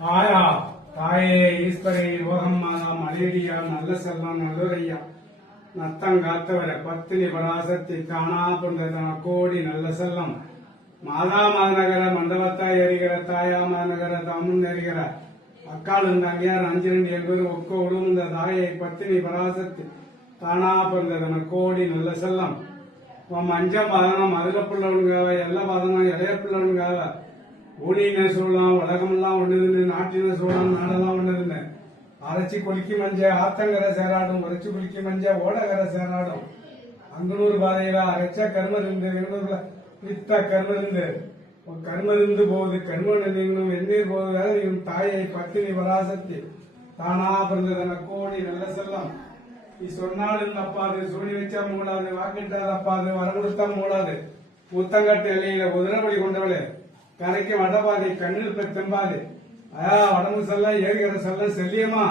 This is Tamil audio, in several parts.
ஆயா தாயே ஈஸ்வரி யோகம் மாதா மலேரியா நல்ல செல்வம் நல்லுரையா நத்தங்காத்தவர பத்தினி பராசக்தி காணா புண்டதன கோடி நல்ல செல்லம் மாதா மாநகர மண்டபத்தாய் எறிகிற தாயா மாநகர தமுன் எறிகிற அக்காலும் தங்கியார் 5 என்பது ஒக்க உடுந்த தாயை பத்தினி பராசக்தி தானா பிறந்ததன கோடி நல்ல செல்லம் அஞ்சம் பாதனம் அதுல பிள்ளவனுங்காவ எல்லா பாதனம் இளைய பிள்ளவனுங்காவ ஊழியின சூழலாம் உலகமெல்லாம் ஒண்ணுதுன்னு நாட்டின சூழலாம் நாடெல்லாம் ஒண்ணுதுன்னு அரைச்சி குளிக்கி மஞ்ச ஆத்தங்கரை சேராடும் உரைச்சி குளிக்கி மஞ்ச ஓடகரை சேராடும் அங்கனூர் பாதையில அரைச்ச கருமருந்து எங்கூர்ல வித்த கருமருந்து கருமருந்து போகுது கருமன் நீங்களும் வெந்நீர் போகுது தாயை பத்தினி பராசக்தி தானா பிறந்ததன கோடி நல்ல செல்லம் நீ சொன்னாலும் தப்பாது சூடி வச்சா மூடாது வாக்கிட்டா தப்பாது வரம் கொடுத்தா மூடாது முத்தங்கட்டு எல்லையில குதிரைப்படி கொண்டவளே கரைக்கு வடபாதை கண்ணில் பெத்தம்பாது வடம்பு செல்ல ஏறுகிற செல்ல செல்லியமா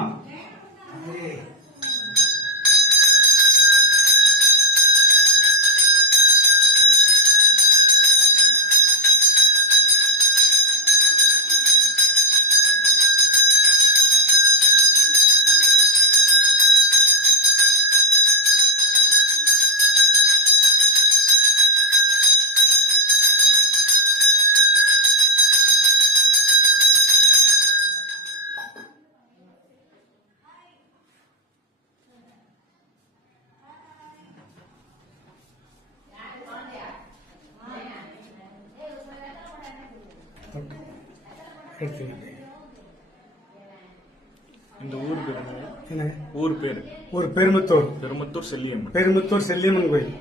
இந்த ஊர் பேர் ஊர் பேர் பெருமுத்தூர் பெருமுத்தூர் செல்லியம்மன் பெருமுத்தூர் செல்லியம்மன் கோயில்.